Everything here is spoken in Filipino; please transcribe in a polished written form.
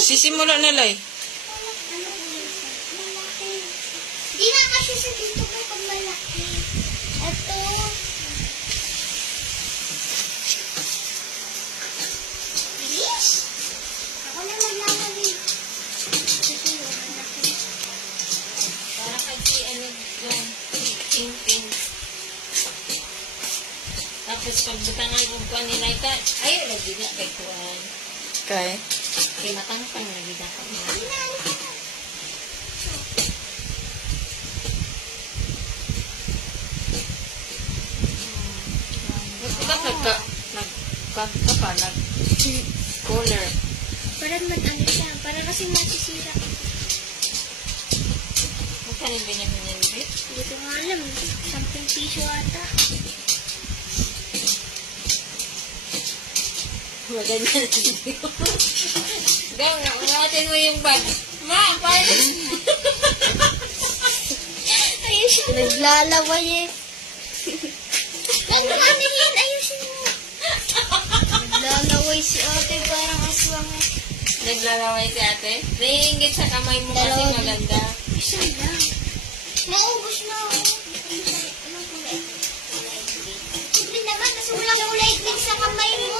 Sisimula na, Lay. Di na kasi sa dito ko pag malaki. Ito. Bilis. Ako na maglalagay. Ito yung malaki. Para kasi ano yung pink. Tapos pagbutangan ko kuha nila ka, ayaw lagi na kay kuhan. Okay. Kay matangkang lagi na ka. Nagkanta pa, nag-color. Parang ano siya. Parang kasi masisira. Magkano binyamin yan, Brit? Hindi ko nga alam. 10 piso ata. Maganda na video. Gang, unatin mo yung bag. Ma, paano? Ayusin mo. Naglalaway eh. Ano yan? Ayusin mo. Naglalaway si ate. Parang aswang eh. Naglalaway si ate? Naiingit sa kamay mo kasi Dalawa. maganda. Isa lang. Maubos na ako. Anong kulay? Kulay green naman. Kasi walang kulay green sa kamay mo.